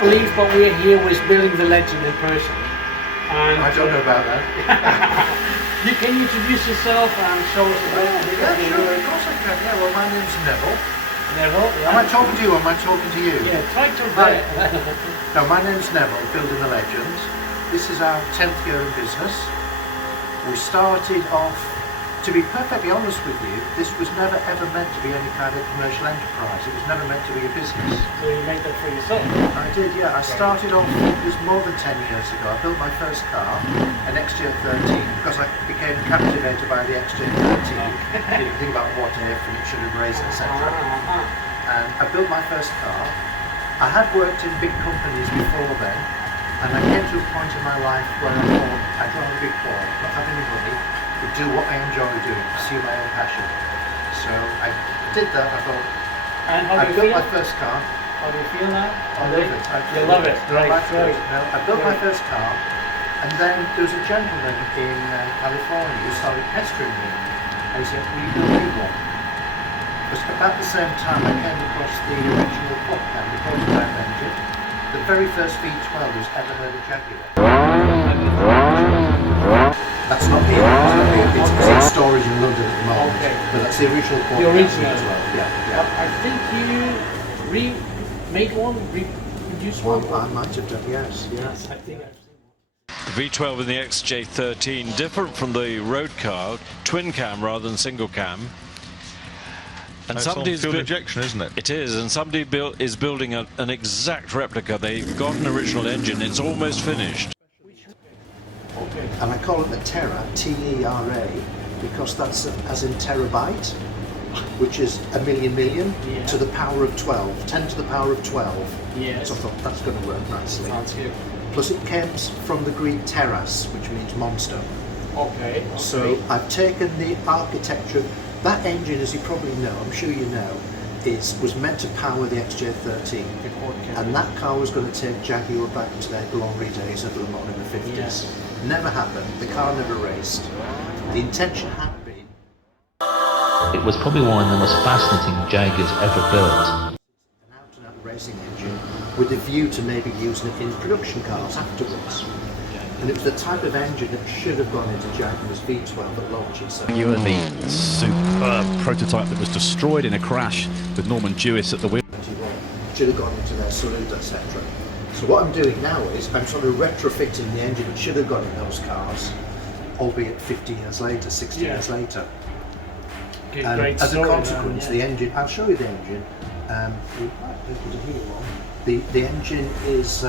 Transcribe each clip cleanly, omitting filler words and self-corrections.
believe, but we're here with building the legend in person. And I don't know about that. you can introduce yourself and show us a bit. Yeah, sure, of course I can. Yeah, well, my name's Neville. Neville, yeah. Am I talking to you or am I talking to you? Yeah, try to Right. No, my name's Neville, building the legend. This is our 10th year in business. We started off, to be perfectly honest with you, this was never ever meant to be any kind of commercial enterprise. It was never meant to be a business. So you made that for yourself? I did, yeah. I started off, it was more than 10 years ago. I built my first car, an XJ13, because I became captivated by the XJ13. You think about what if and it should have raised, etc. And I built my first car. I had worked in big companies before then, and I came to a point in my life where I thought I'd rather be poor, not have any money, but do what I enjoy doing, pursue my own passion. So I did that. I thought, And how I do you built feel? my first car. How do you feel now? I love it. You love it, right? Right. No, I built my first car, and then there was a gentleman in California who started pestering me, and he said, "Will you build me one?" Because about the same time I came across the original Puckman, the prototype engine, the very first V12 was ever heard of Jaguar. That's not me. It's in storage in London at the moment. Okay. But that's the original Puckman. The original as well. Yeah. I think you remade one, reproduced one. Well, I might have done. Yes. Yes, I think I've seen one. The V12 in the XJ13, different from the road car, twin cam rather than single cam. And it's on fuel injection, isn't it? It is, and somebody is building an exact replica. They've got an original engine. It's almost finished. Okay. And I call it the Terra, T-E-R-A, because that's as in terabyte, which is a million Yeah. to the power of 12, 10 to the power of 12. Yes. So I thought that's going to work nicely. Sounds good. Plus it came from the Greek terras, which means monster. Okay. So I've taken the architecture. That engine, as you probably know, I'm sure you know, was meant to power the XJ13. And that car was going to take Jaguar back to their glory days of Le Mans in the 50s. Yes. Never happened. The car never raced. The intention had been. It was probably one of the most fascinating Jaguars ever built. An out-and-out racing engine with a view to maybe using it in production cars afterwards. And it was the type of engine that should have gone into Jaguar's V12 at launch itself. You and the superb prototype that was destroyed in a crash with Norman Jewis at the wheel. Should have gone into their Salute, etc. So what I'm doing now is I'm sort of retrofitting the engine that should have gone in those cars, albeit 50 years later, 60 years later. Okay, And great as a story, consequence, yeah. the engine, I'll show you the engine. The engine is,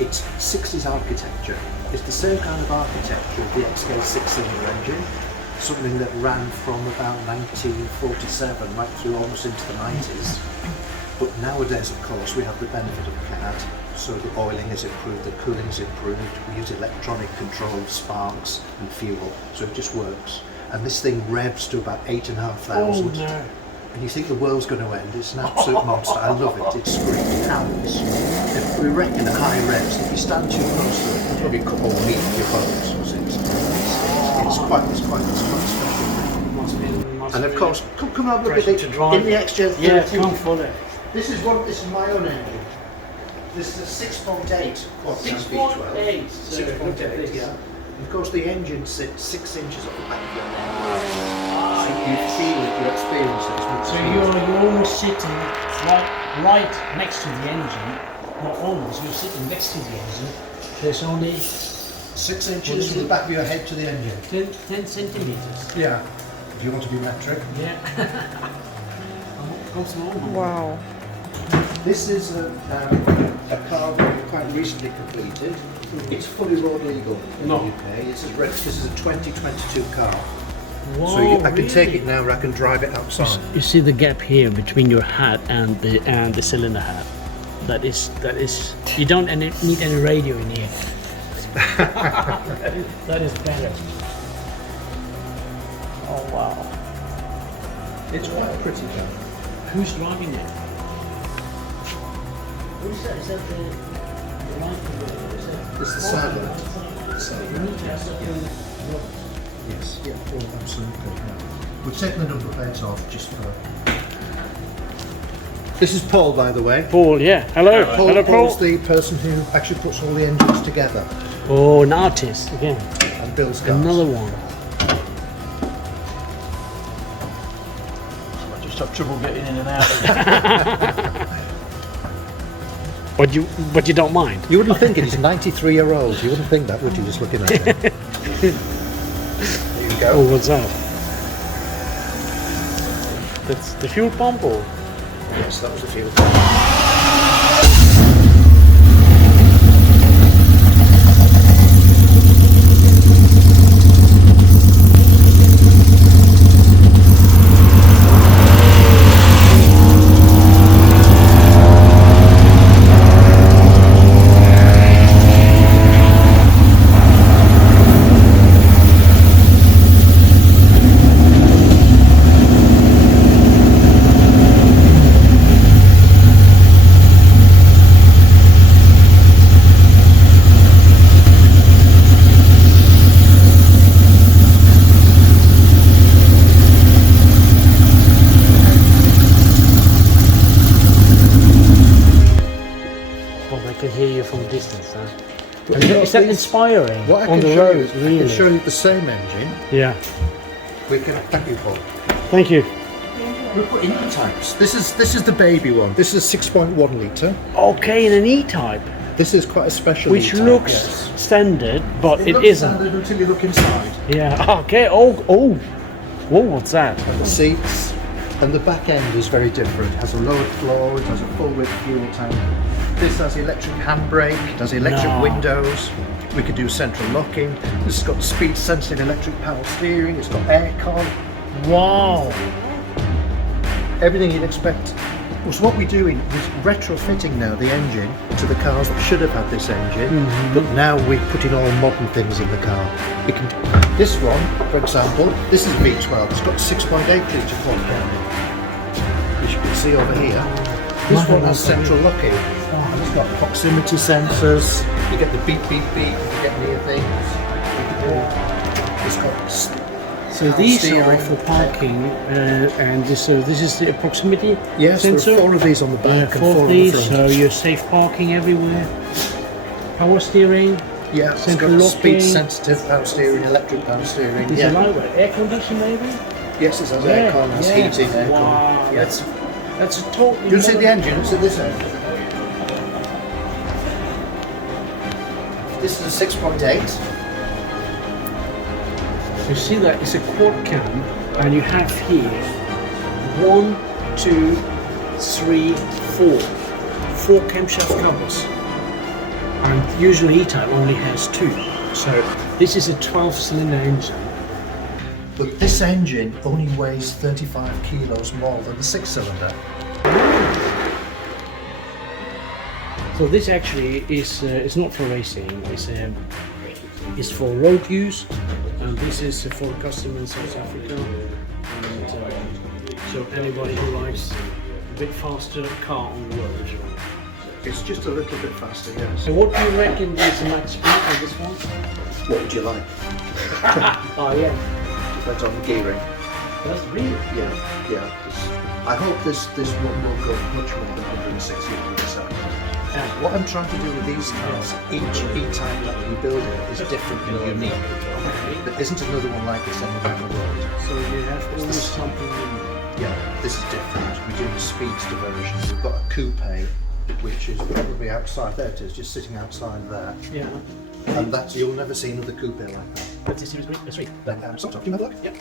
it's 60s architecture. It's the same kind of architecture of the XK 6-cylinder engine, something that ran from about 1947 right through almost into the 90s. But nowadays, of course, we have the benefit of CAD, so the oiling is improved, the cooling is improved, we use electronic control of sparks and fuel, so it just works. And this thing revs to about 8,500. Oh no. And you think the world's going to end. It's an absolute monster. I love it. It screams, hounds. If we reckon at high revs, if you stand too close to it, you'll probably cut all meat in your bones. It's quite special. And of course, come have a look at it in the XJ13. Yeah, come fully. This is my own engine. This is a 6.8 6.8. 6.8, yeah. And of course, the engine sits 6 inches off the back of your neck. So you feel it, you experience it. So you're almost sitting right next to the engine. Not almost, you're sitting next to the engine. There's only 6 inches from the back of your head to the engine. 10 centimeters. Yeah. If you want to be metric. Yeah. Wow. This is a car that we quite recently completed. It's fully road legal in the UK. This is a 2022 car. Wow, So I can take it now and I can drive it outside. You see the gap here between your hat and the cylinder hat. That is. You don't need any radio in here. that is better. Oh wow. It's quite a pretty car. Who's driving it? Who's that? Is that the right? It's the servant. You need to have something. Yes, yeah, oh, absolutely. Yeah. We've taken the number plates off just for This is Paul, by the way. Paul, yeah. Hello. Hello, Paul. Paul's the person who actually puts all the engines together. Oh, an artist again. And builds cars. Another one. I just have trouble getting in and out. But you don't mind. You wouldn't think it. He's 93-year-old. You wouldn't think that, would you? Just looking at him. There you go. Oh, what's that? That's the fuel pump, or? Yes, that was the fuel. Is that inspiring What I on can the show road? you is Really? I can show you the same engine. Yeah. We can. Thank you, Paul. Thank you. We'll put in E-types. This is the baby one. This is 6.1 litre. Okay, in an E Type, This is quite a special which E-type, looks yes. standard, but it looks isn't. standard until you look inside. Yeah. Okay. Oh. Whoa, what's that? The seats and the back end is very different. It has a lowered floor. It has a full width fuel tank. This has electric handbrake. It has electric No. windows. We could do central locking. This has got speed sensitive electric power steering. It's got aircon. Wow. Everything you'd expect. So what we're doing is retrofitting now the engine to the cars that should have had this engine, but now we're putting all modern things in the car. We can. This one, for example, this is V12. It's got 6.8 litre front end, which you can see over here. This one has central locking. And it's got proximity sensors. You get the beep beep beep if you get near things. It's got. So these are steering. for parking, and this is the proximity Yes, there sensor. are 4 of these on the back and 4 four on of the these, front. so you're safe parking everywhere. Power steering. Yeah, it's central got locking. speed sensitive power steering, electric power steering. These Yeah. are lightweight. Air conditioning maybe. Yes, it has aircon, has heating, aircon. Wow, Yeah. that's a totally. You see the engine? Look at this end. This is a 6.8. You see that it's a quad cam, and you have here 1, 2, 3, 4. 4 camshaft covers, and usually E-Type only has 2. So this is a 12-cylinder engine. But this engine only weighs 35 kilos more than the 6-cylinder. So this actually is it's not for racing. It's for road use, and this is for a customer in South Africa. And so anybody who likes a bit faster car on the road. It's just a little bit faster, yes. So what do you reckon is the max speed on this one? What would you like? Oh yeah, Depends on the gearing. that's really. Yeah. I hope this one will go much more than 160 miles an hour. What I'm trying to do with these cars, each E-Type that we build is different and unique. There isn't another one like this anywhere in the world. So you have always something in. Yeah, this is different. We do the speedster version. We've got a coupe, which is probably outside. There it is, just sitting outside there. Yeah. And that's, you'll never see another coupe like that. But this is great. That's right. Stop, do you have a look? Yep.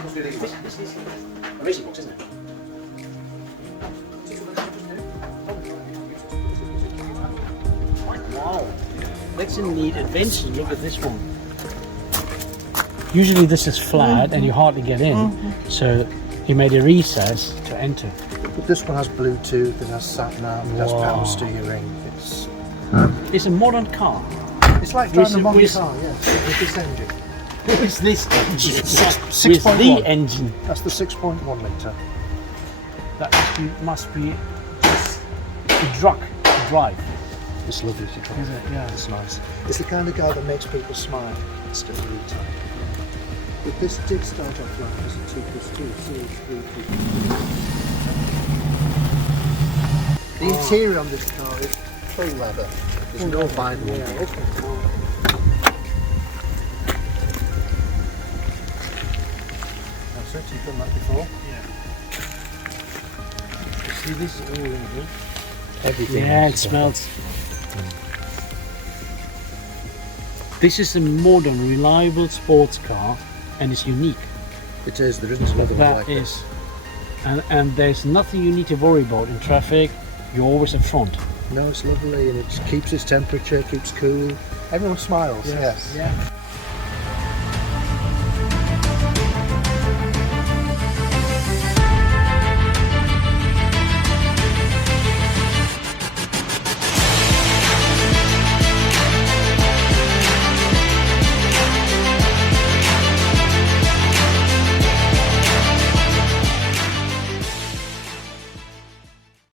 What's with these? This is a racing box, isn't it? Wow, that's a neat invention. Look at this one. Usually this is flat and you hardly get in, so he made a recess to enter. But this one has Bluetooth, it has sat-nav, it has Wow. power steering. It's a modern car. It's like With- driving a modern with- car, yeah, with this engine. With this engine. With 6.1. the engine. That's the 6.1 litre. That must be just a drug to drive. It's lovely to drive. Is it? Yeah. It's nice. It's the kind of car that makes people smile. It's still E-Type. But this did start off like as a 2+2, series 3, 2+2. The interior on this car is full leather. There's no vinyl. Yeah, okay. That's it, you've done that before? You see, this is all leather. Everything. Yeah, it smells. This is a modern, reliable sports car, and it's unique. It is, there isn't another one That like is, and there's nothing you need to worry about in traffic. You're always in front. it. No, it's lovely and it keeps its temperature, keeps cool. Everyone smiles, yes. Yeah.